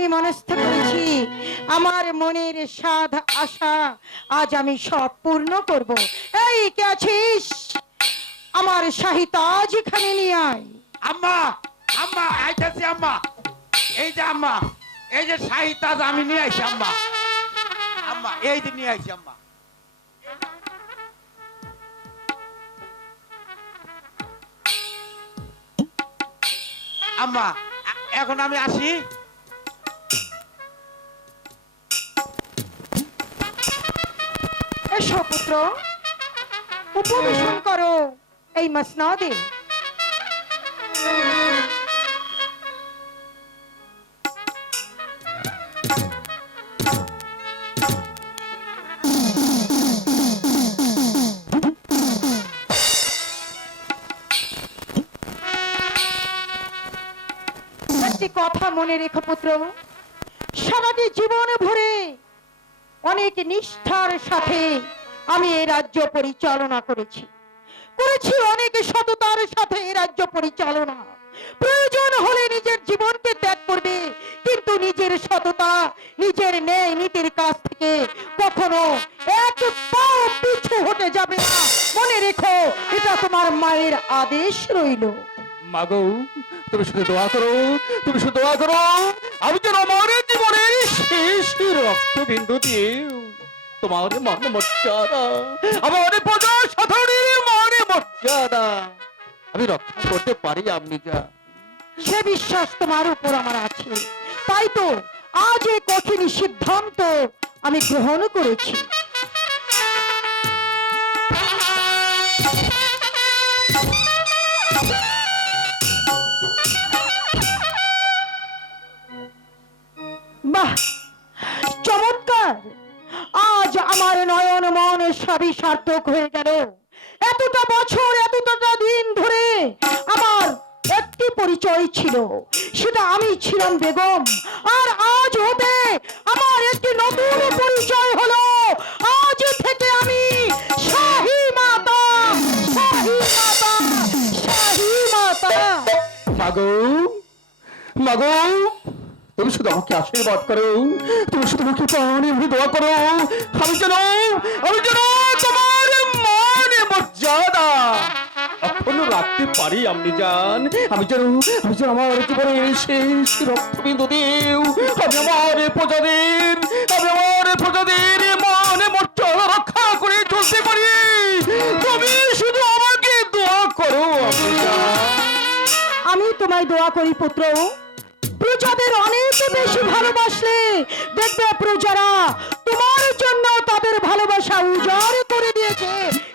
আমি মনস্থ করেছি, আমার মনের সাধ আশা আজ আমি সব পূর্ণ করব। এই কে আছিস? আমার শাহী তাজ এখানে নিয়ে আয়। আম্মা, আম্মা আইতাছি আম্মা। এই যে আম্মা, এই যে শাহী তাজ আমি নিয়ে আইছি আম্মা। আম্মা এই যে নিয়ে আইছি আম্মা। আম্মা এখন আমি আসি। এসো পুত্র, উপবেশন করো এই মসনদে। একটি কথা মনে রেখো পুত্র, সারাটি জীবন ভরে অনেক নিষ্ঠার সাথে আমি এই রাজ্য পরিচালনা করেছি, অনেক সততার সাথে এই রাজ্য পরিচালনা। প্রয়োজন হলে নিজের জীবনকে ত্যাগ করবে, কিন্তু নিজের সততা, নিজের ন্যায় নীতির কাছ থেকে কখনো এক পাও পিছু হতে যাবে না। মনে রেখো, এটা তোমার মায়ের আদেশ রইল। মাগো, তুমি শুধু দোয়া করো, তুমি শুধু দোয়া করো, আমি যেন আমার জীবনের শেষ রক্তবিন্দু দিয়ে তোমার মান মর্যাদা, আমার প্রজা সাধারণের মান মর্যাদা আমি রক্ষা করতে পারি। আপনি যা, সে বিশ্বাস তোমার উপর আমার আছে, তাই তো আজ এই কঠিন সিদ্ধান্ত আমি গ্রহণ করেছি। বাহ, চমৎকার! আজ আমার নয়ন মন সবই সার্থক হয়ে গেল। এতটা বছর, এতটা দিন ধরে আমার একটি পরিচয় ছিল, সেটা আমি ছিলাম বেগম। আর আজ হতে আমার একটি নতুন পরিচয় হলো। আজ থেকে আমি শাহী মাতা, শাহী মাতা, শাহী মাতা। মাগো, মাগো, তুমি শুধু আমাকে আশীর্বাদ করো, তুমি শুধু আমাকে প্রাণে দোয়া করো, আমি যেন তোমার মান মর্যাদা এখনো রাখতে পারি। আপনি জান, আমি যেন আমার জীবনের শেষ রক্তবিন্দু দিয়েও আমি আমার প্রজাদের মান মর্যাদা রক্ষা করে চলতে পারি। তুমি শুধু আমাকে দোয়া করো। আপনি জান, আমি তোমায় দোয়া করি পুত্র, প্রজাদের অনেক বেশি ভালোবাসলে দেখবে প্রজারা তোমার জন্য তাদের ভালোবাসা উজাড় করে দিয়েছে।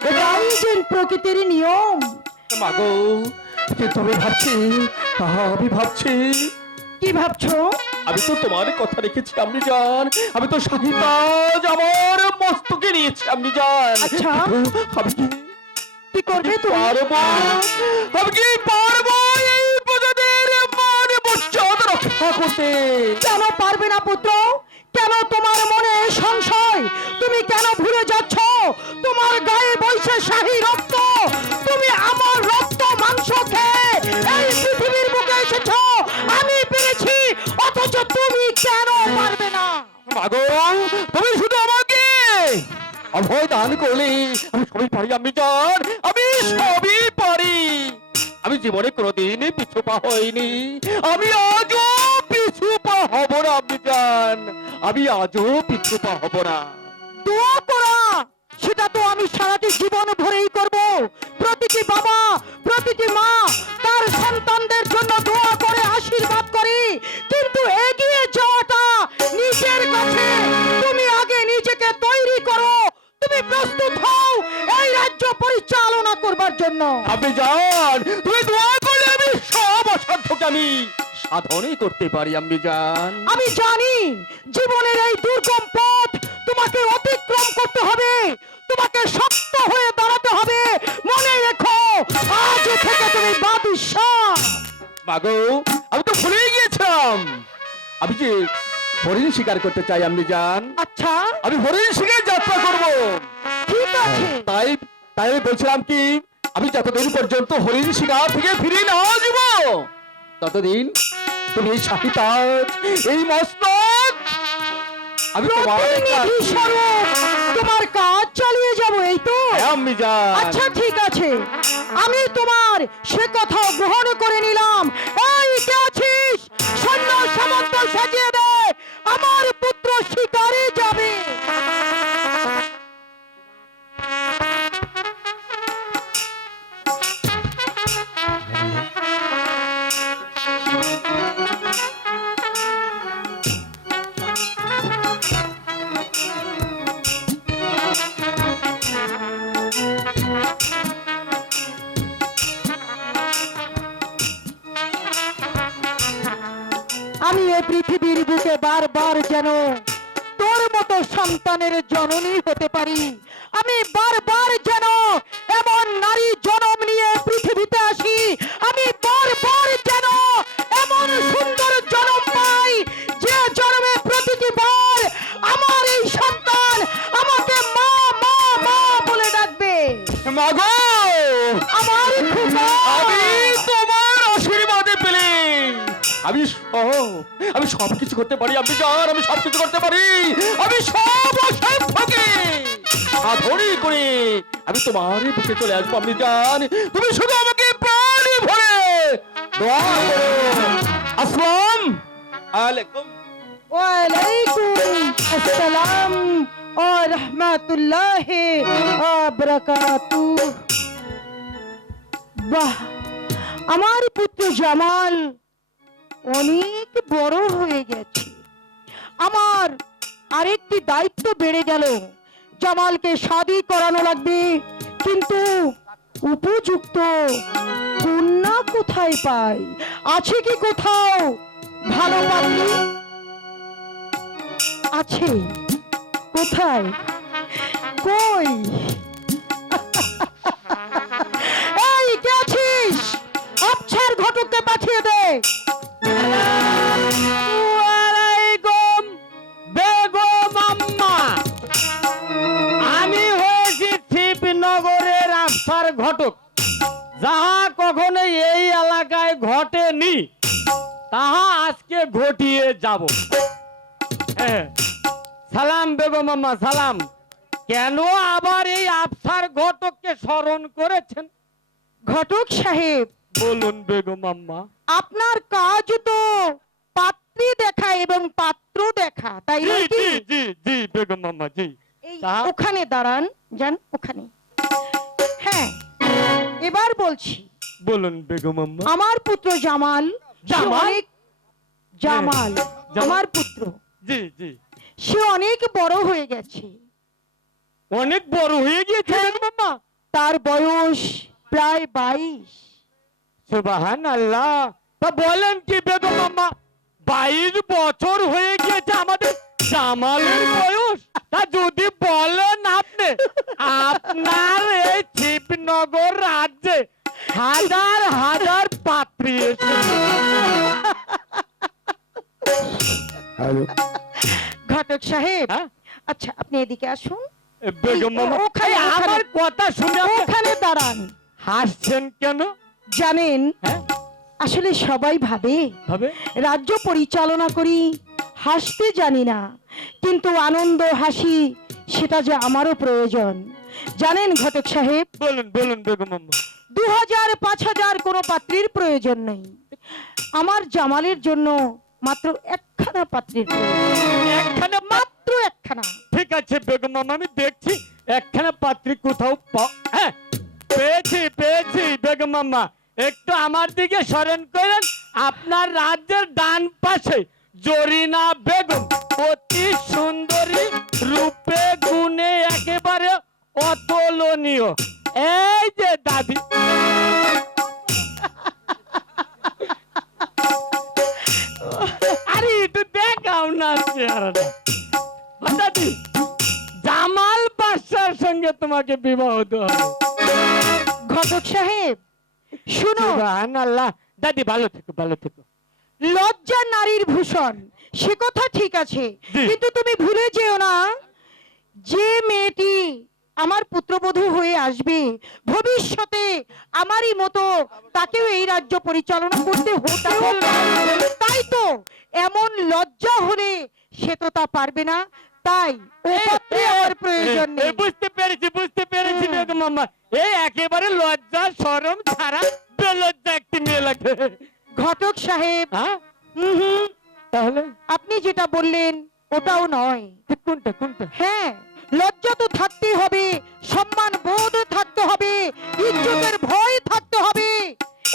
এটাই যে প্রকৃতির নিয়ম। মাগো, কিন্তু আমি ভাবছি কি ভাবছো? আমি তো তোমার কথা রেখেছি। আপনি জান, আমি তো শাহী তাজ আমার মস্তকে নিয়েছি। আপনি জান, আচ্ছা, আমি কি করবে তুমি? আমি কি পারবো এই প্রজাদের মান মর্যাদা রক্ষা করতে? কেন পারবে না পুত্র? কেন তোমার মনে সংশয়? তুমি কেন ভুলে যাচ্ছ তোমার গায়ে বইছে শাহী রক্ত? তুমি আমার রক্ত মাংস খেয়ে এই পৃথিবীর বুকে এসেছো, আমি পেরেছি, অথচ তুমি কেন পারবে না? মাগো, তুমি শুধু আমাকে অভয় দান করলে আমি সবই পারি। আমি জান, আমি সবই পারি। আমি জীবনে কোনোদিন পিছু পা হইনি, আমি আজও পিছু পা হব না। আপনি জান, আমি আজও পিছু পা হব না। দোয়া করা, সেটা তো আমি সারাটি জীবন ভরেই করব। প্রতিটি বাবা, প্রতিটি মা তার সন্তানদের জন্য দোয়া করে, আশীর্বাদ করে, কিন্তু এগিয়ে যাওয়াটা নিজের কাছে। তুমি আগে নিজেকে তৈরি করো, তুমি প্রস্তুত হও এই রাজ্য পরিচালনা করবার জন্য। আপনি জান, তুমি দোয়া করলে আমি সব অসাধ্যকে আমি সাধনই করতে পারি। আপনি জান, আমি জানি জীবনের এই দুর্গম পথ তোমাকে অতিক্রম করতে হবে, তোমাকে শক্ত হয়ে দাঁড়াতে হবে। মনে রেখো, আজ থেকে তুমি বাদশাহ। মাগো, আমি তো ভুলেই গিয়েছিলাম, আমি যে হরিণ শিকার করতে চাই। আপনি জান, আচ্ছা, আমি হরিণ শিকার যাত্রা করব। ঠিক আছে। তাই আমি বলছিলাম কি, আমি যতদিন পর্যন্ত হরিণ শিকার থেকে ফিরে না আসবো ততদিন তুমি এই শাহিতাজ, এই মস্তক আমি তোমার প্রতিনিধি স্বরূপ তোমার কাজ চালিয়ে যাবো, এই তো? আমি যান। আচ্ছা ঠিক আছে, আমি তোমার সে কথা গ্রহণ করে নিলাম। এই কে আছিস? সৈন্য সামন্ত সাজিয়ে দে, আমার পুত্র শিকারে যাবে। আমি এই পৃথিবীর বুকে বারবার যেন তোর মতো সন্তানের জননী হতে পারি। আমি বারবার যেন এমন নারী জন্ম নিয়ে পৃথিবীতে আসি। আমি বারবার যেন এমন সুন্দর জন্ম পাই যে জন্মে প্রতিটি বার আমার এই সন্তান আমাকে মা মা মা বলে ডাকবে। মাগো, আমার খোকা, আমি তোমার আশীর্বাদে পেলে আমি সব কিছু করতে পারি। আমি জান, আমি সব কিছু করতে পারি। আমি সব অসম্ভবকে সাধনী করে আমি তোমার বুকে চলে আসবো। আমি জান, তুমি শুধু আমাকে প্রাণে ভরে দোয়া করো। আসসালাম আলাইকুম। ওয়ালাইকুম আসসালাম ও রহমাতুল্লাহ ও বারাকাতুহু। বাহ, আমার পুত্র জামাল অনেক বড় হয়ে গেছে। আমার আরেকটি দায়িত্ব বেড়ে গেল। জামালকে শাদী করানো লাগবে, কিন্তু উপযুক্ত কন্যা কোথায় পাই? আছে কি কোথাও ভালো পাত্রী? আছে? কোথায়? কই? এই কে আছিস? আফসার ঘটককে পাঠিয়ে দে। ওয়ালাইকুম বেগম আম্মা, আমি হয়েছি শিবনগরের আফসার ঘটক। যাহা কখনো এই এলাকায় ঘটেনি তাহা আজকে ঘটিয়ে যাব। সালাম বেগম আম্মা, সালাম। কেন আবার এই আফসার ঘটককে স্মরণ করেছেন? ঘটক সাহেব, বলুন বেগম আম্মা। আপনার কাজ তো পাত্রী দেখা এবং পাত্র দেখা, তাই জি নাকি? জি জি জি বেগম আম্মা, জি। এই তা- ওখানে দাঁড়ান, যান ওখানে। হ্যাঁ, এবার বলছি, বলুন বেগম আম্মা। আমার পুত্র জামাল, জামাল? জামাল জামাল? আমার পুত্র, জি জি, সে অনেক বড় হয়ে গেছে। অনেক বড় হয়ে গিয়েছে বেগম আম্মা। তার বয়স প্রায় 22। সুবহানাল্লাহ। তা বলেন কি বেগম আম্মা, 22 বছর হয়ে গিয়েছে আমাদের জামালের বয়স? তা যদি বলেন আপনি, আপনার এই শিবনগর রাজ্যে হাজার হাজার পাত্রী এসেছে। ঘটক সাহেব, হ্যাঁ? আচ্ছা আপনি এদিকে আসুন। বেগম আম্মা, ওখানে- এই আমার কথা শুনে আপনি ওখানে দাঁড়ান। হাসছেন কেন? জানেন, হ্যাঁ, আসলে সবাই ভাবে ভাবে রাজ্য পরিচালনা করি, হাসতে জানি না, কিন্তু আনন্দ হাসি সেটা যে আমারও প্রয়োজন। জানেন ঘটক সাহেব, বলুন বলুন বেগম আম্মা। 2000 5000 কোনো পাত্রীর প্রয়োজন নেই। আমার জামালের জন্য মাত্র একখানা পাত্রীর প্রয়োজন। একখানে মাত্র একখানা। ঠিক আছে বেগম আম্মা, আমি দেখছি একখানা পাত্রী কোথাও হ্যাঁ, পেয়েছি পেয়েছি বেগম আম্মা। একটু আমার দিকে স্মরণ করেন। আপনার রাজ্যের ডান পাশে জরিনা বেগম, অতি সুন্দরী, রূপে গুণে একেবারে অতুলনীয়। এই যে দাদি, আরে একটু দেখাও না চেহারাটা। ও দাদি, জামাল বাদশার সঙ্গে তোমাকে বিবাহ হতে হবে। ঘটক সাহেব শুনো, সুবহানাল্লাহ। দাদি ভালো থেকো, ভালো থেকো। লজ্জা নারীর ভূষণ, সে কথা ঠিক আছে, জি। কিন্তু তুমি ভুলে যেও না যে মেয়েটি আমার পুত্রবধূ হয়ে হয়ে আসবে, ভবিষ্যতে আমারই মতো তাকেও এই রাজ্য পরিচালনা করতে হতেও পারে। তাই তো এমন লজ্জা হলে সে তো তা পারবে না, তাই ও পাত্রে আমার প্রয়োজন নেই। বুঝতে পেরেছি বেগম মাম্মা। এই একেবারে লজ্জা শরম ছাড়া বেলজ্জা একটি মেয়ে লাগে। ঘটক সাহেব, হ্যাঁ হুম, তাহলে আপনি যেটা বললেন ওটাও নয়। কোনটা? হ্যাঁ, লজ্জা তো থাকতেই হবে, সম্মান বোধ থাকতে হবে, ইজ্জতের ভয় থাকতে হবে,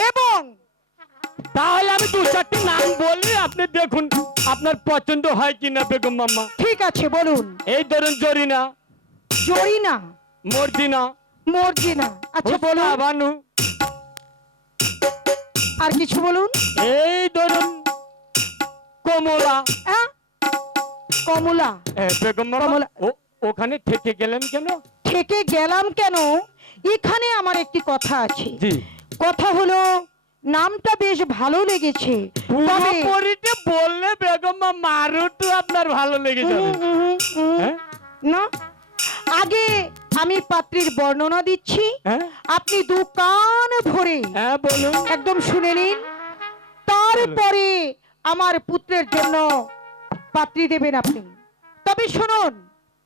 এবং তাহলে আমি দু চারটি নাম বলি, আপনি দেখুন আপনার পছন্দ হয় কিনা বেগম মাম্মা। ঠিক আছে বলুন। এই ধরুন জরিনা, জরিনা, মর্জিনা, মর্জিনা, আচ্ছা বলুন, বানু, আর কিছু বলুন। এই ধরুন কমলা। আহ? কমলা। বেগম মামা কমলা। ওখানে থেকে গেলেন কেন? থেকে গেলাম কেন, এখানে আমার একটি কথা আছে। জি, কথা হলো নামটা বেশ ভালো লেগেছে, তবে পুরোপুরিটা বললে বেগম মামা আরো তো আপনার ভালো লেগে যাবে। হ্যাঁ? না, আগে আমি পাত্রীর বর্ণনা দিচ্ছি, হ্যাঁ? আপনি দু কান ভরে হ্যাঁ বলুন। একদম শুনে নিন, তারপরে আমার পুত্রের জন্য পাত্রী দেবেন আপনি। তবে শুনুন,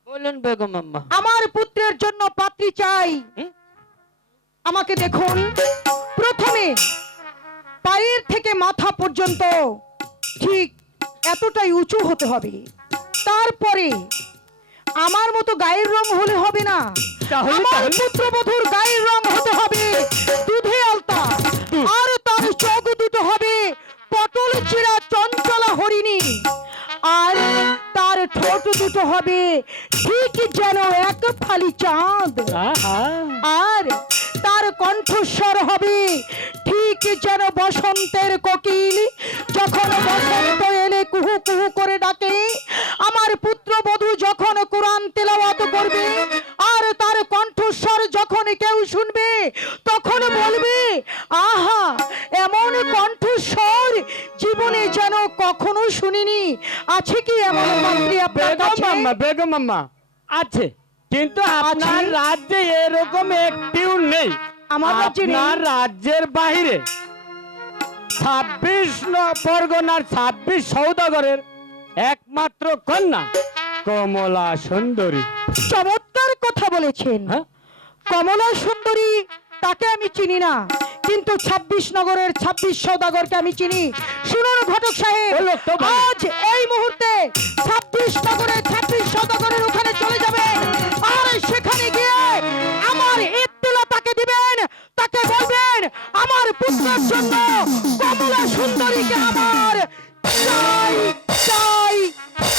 বলুন বেগম মাম্মা। আমার পুত্রের জন্য পাত্রী চাই। হুম? আমাকে দেখুন, প্রথমে পায়ের থেকে মাথা পর্যন্ত ঠিক এতটাই উঁচু হতে হবে, তারপরে আমার মতো গায়ের রং হলে হবে না, আমার পুত্রবধূর গায়ের রং হতে হবে দুধে আলতা, আর তার চোখ দুটো হবে পটল চিরা চঞ্চলা হরিণী, আর তার ঠোঁট দুটো হবে ঠিক যেন এক ফালি চাঁদ, আহা, আর তার কণ্ঠস্বর হবে ঠিক যেন বসন্তের কোকিল যখন বসন্ত এলে কুহু কুহু করে ডাকে। আমার পুত্রবধূ যখন কোরআন তেলাওয়াত করবে আর তার কণ্ঠস্বর যখন কেউ শুনবে তখন বলবে, আহা, এমন কণ্ঠস্বর জীবনে যেন কখনো শুনিনি। আছে কি এমন পাত্রী আপনার কাছে? বেগম মাম্মা আছে, কিন্তু আপনার রাজ্যে এরকম একটিও নেই। আমার রাজ্যে নেই? আপনার রাজ্যের বাইরে 26 পরগনার 26 সৌদাগরের একমাত্র কন্যা কমলা সুন্দরী। চমৎকার কথা বলেছেন। হ্যাঁ? কমলা সুন্দরী তাকে আমি চিনি না, কিন্তু 26 নগরের 26 সৌদাগরকে আমি চিনি। শুনুন ঘটক সাহেব, ও লোক তো ভালো। আজ এই মুহূর্তে 26 নগরের 26 সৌদাগরের ওখানে চলে যাবেন, আর সেখানে গিয়ে আমার ইত্তেলা তাকে দিবেন, তাকে বলবেন আমার পুত্রের জন্য কমলা সুন্দরীকে আমার চাই চাই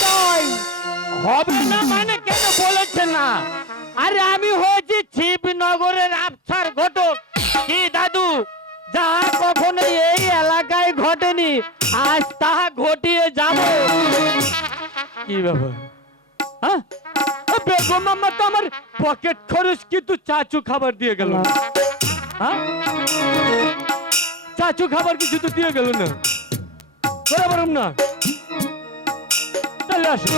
চাই। হবে না মানে কেন বলেছেন না? আরে আমি হয়েছি শিবনগরের আফসার ঘটক। কি দাদু, যা কখনো এই এলাকায় ঘটেনি আজ তাহা ঘটিয়ে যাব। কি ব্যাপার? হ্যাঁ? বেগম মাম্মা তো আমার পকেট খরচ কিন্তু চাচু খাবার দিয়ে গেল না। হ্যাঁ? চাচু খাবার কিছু তো দিয়ে গেল না, বরাবর না। চলে আসো।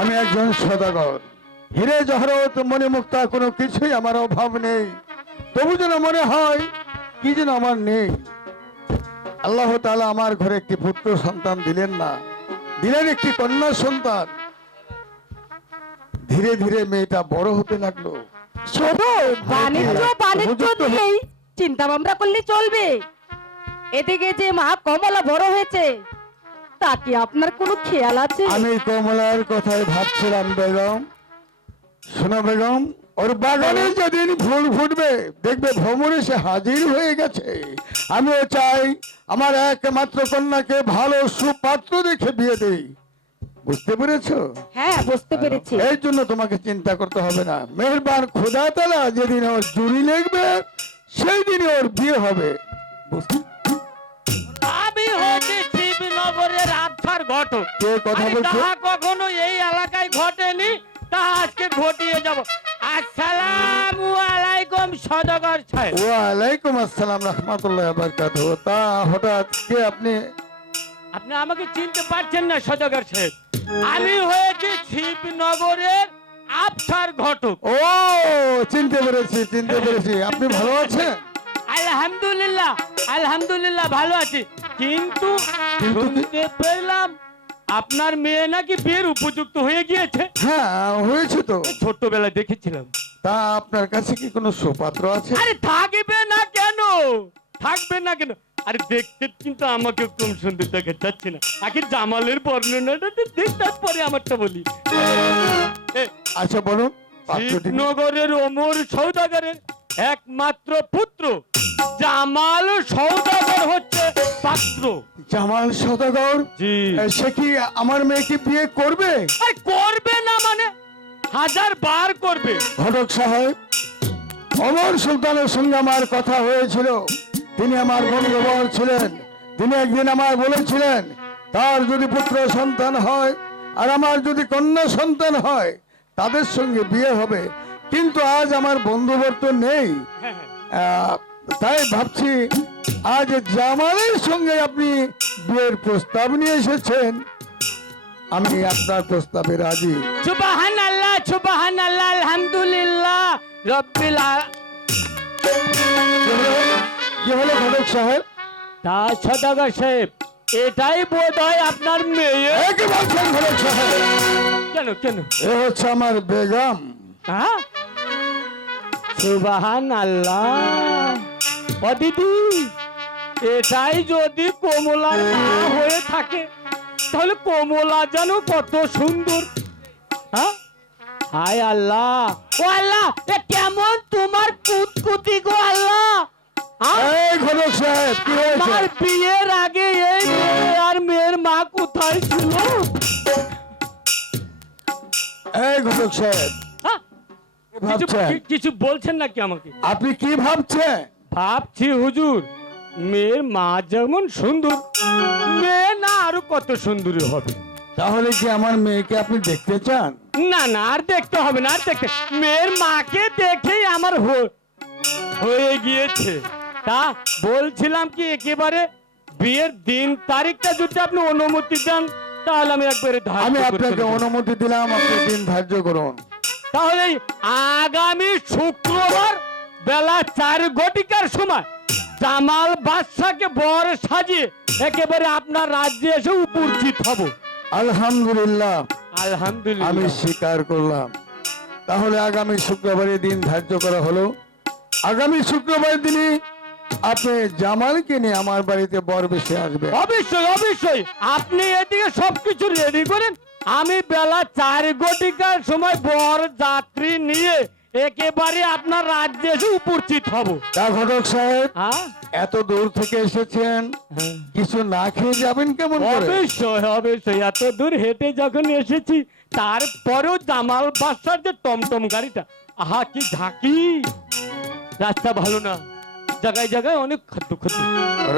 আমি একজন সদাগর, হিরে জহরত মনে মুক্তা কোনো কিছুই আমার অভাব নেই, তবু যেন মনে হয় কি যেন আমার নেই। আল্লাহ তাআলা আমার ঘরে একটি পুত্র সন্তান দিলেন না, দিলেন একটি কন্যা সন্তান। ধীরে ধীরে মেয়েটা বড় হতে লাগলো। শোনো, বাণিজ্য বাণিজ্য নিয়েই চিন্তা ভাবনা করলে চলবে। এদিকে যে মা কমলা বড় হয়েছে তা কি আপনার কোনো খেয়াল আছে? আমি কমলার কথাই ভাবছিলাম বেগম। শোনো বেগম, ওর বাগানে যেদিন ফুল ফুটবে দেখবে ভ্রমণে সে হাজির হয়ে গেছে। আমিও চাই আমার একমাত্র কন্যাকে ভালো সুপাত্র দেখে বিয়ে দেই। বুঝতে পেরেছো? হ্যাঁ, বুঝতে পেরেছি। এই জন্য তোমাকে চিন্তা করতে হবে না। মেহেরবান খোদা তাআলা যেদিন ওর জুড়ি লাগবে সেই দিনই ওর বিয়ে হবে। আমি হচ্ছি শিবনগরের আফসার ঘটক। কে কথা আরে বলছো? তাহা কখনো এই এলাকায় ঘটেনি, তা আজকে ঘটিয়ে যাব। আসসালামু আলাইকুম সদাগর সাহেব। ওয়ালাইকুম আসসালাম রাহমাতুল্লাহি ওয়া বারাকাতুহু। তা হঠাৎ কে আপনি? আপনি আমাকে চিনতে পারছেন না সদাগর সাহেব? আমি হয়েছি শিবনগরের আফসার ঘটক। ও চিনতে পেরেছি আপনি ভালো আছেন? আলহামদুলিল্লাহ আলহামদুলিল্লাহ ভালো আছি, কিন্তু কিন্তু কি? শুনতে পেলাম আপনার মেয়ে নাকি বিয়ের উপযুক্ত হয়ে গিয়েছে। হ্যাঁ হয়েছে তো। ছোটবেলায় দেখেছিলাম। তা আপনার কাছে কি কোনো সুপাত্র আছে? আরে থাকবে না কেন, থাকবে না কেন? আরে দেখতে কিন্তু আমাকে কম সুন্দর দেখা যাচ্ছে না। আগে জামালের বর্ণনাটা তো দেখ, তারপরে আমারটা বলি। আচ্ছা বলুন পাত্রটি। শিবনগরের ওমর সওদাগরের একমাত্র পুত্র জামাল সওদাগর হচ্ছে পাত্র। জামাল সওদাগর? জি। সে কি আমার মেয়েকে বিয়ে করবে? আরে করবে না মানে 1000 বার করবে। ঘটক সাহেব, অমর সুলতানের সঙ্গে আমার কথা হয়েছিল। তিনি আমার বন্ধুবর ছিলেন। তিনি একদিন আমার বলেছিলেন তার যদি পুত্র সন্তান হয় আর আমার যদি কন্যা সন্তান হয় তাদের সঙ্গে বিয়ে হবে। কিন্তু আজ আমার বন্ধুবর তো নেই। তাই ভাবছি আজ জামালের সঙ্গে আপনি বিয়ের প্রস্তাব নিয়ে এসেছেন। আমি আপনার প্রস্তাবে রাজি। সুবহানাল্লাহ সুবহানাল্লাহ আলহামদুলিল্লাহ রাব্বিল কি হলো ঘটক সাহেব? তা সওদাগর সাহেব, এটাই বোধহয় আপনার মেয়ে। কি বলছেন ঘটক সাহেব? কেন কেন? এ হচ্ছে আমার বেগম। হ্যাঁ সুবহানাল্লাহ। ও দিদি, এটাই যদি কমলা না হয়ে থাকে তাহলে কমলা যেন কত সুন্দর। হ্যাঁ হায় আল্লাহ, ও আল্লাহ, এ কেমন তোমার কুতকুতি গো আল্লাহ। এই ঘটক সাহেব কি হয়েছে? আমার বিয়ের আগে এই মেয়ে আর মেয়ের মা কোথায় ছিল? এই ঘটক সাহেব হ্যাঁ? কি ভাবছেন? কিছু বলছেন নাকি আমাকে? আপনি কি ভাবছেন? ভাবছি হুজুর, মেয়ের মা যেমন সুন্দর, মেয়ে না আরো কত সুন্দরী হবে। তাহলে কি আমার মেয়েকে আপনি দেখতে চান? না না, আর দেখতে হবে না, আর দেখতে, মেয়ের মাকে দেখেই আমার হয়ে গিয়েছে। তা বলছিলাম কি, একেবারে বিয়ের দিন তারিখটা যদি আপনি অনুমতি দেন তাহলে আমি একবারে আমি আপনাকে অনুমতি দিলাম, আপনি দিন ধার্য করুন। তাহলে আগামী শুক্রবার বেলা 4 ঘটিকার সময় জামাল বাদশাকে বর সাজিয়ে একেবারে আপনার রাজ্যে এসে উপস্থিত হব। আলহামদুলিল্লাহ, আলহামদুলিল্লাহ। আমি স্বীকার করলাম। তাহলে আগামী শুক্রবারের দিন ধার্য করা হলো। আগামী শুক্রবার দিনে আপনি জামালকে নিয়ে আমার বাড়িতে বর বেশে আসবেন। অবশ্যই অবশ্যই, আপনি এদিকে সবকিছু রেডি করেন, আমি বেলা 4 ঘটিকার সময় বর যাত্রী নিয়ে একেবারে আপনার রাজ্যে এসে উপস্থিত হব। তা ঘটক সাহেব, হ্যাঁ এত দূর থেকে এসেছেন, কিছু না খেয়ে যাবেন কেমন করে? অবশ্যই অবশ্যই, এত দূর হেঁটে যখন এসেছি তারপরেও জামাল বাদশার যে টমটম গাড়িটা, আহা কি ঝাঁকি! রাস্তা ভালো না, জায়গায় জায়গায় অনেক খাদ্য খাদ্য,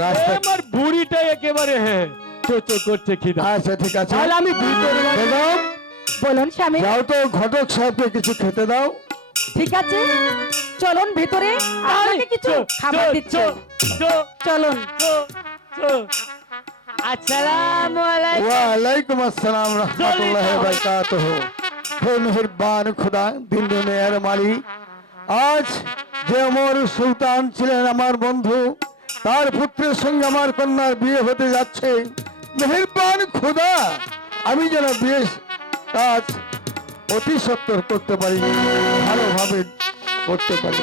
রাস্তা- আমার বুড়িটা একেবারে হ্যাঁ চো করছে খিদা। আচ্ছা ঠিক আছে। তাহলে আমি ভিতরে বেগম, বলুন স্বামী। যাও তো ঘটক সাহেবকে কিছু খেতে দাও। ঠিক আছে, চলুন ভেতরে, আপনাকে কিছু খাবার দিচ্ছি। চলুন। আসসালামু আলাইকুম। ওয়ালাইকুম আসসালাম রহমতুল্লাহ বারাকাতুহু। হে মেহেরবান খুদা, দিন দুনিয়ার মালিক, আজ যে অমর সুলতান ছিলেন আমার বন্ধু, তার পুত্রের সঙ্গে আমার কন্যার বিয়ে হতে যাচ্ছে। মেহেরবান খুদা, আমি যেন বিয়ে কাজ অতি সত্বর করতে পারি, ভালোভাবে করতে পারি।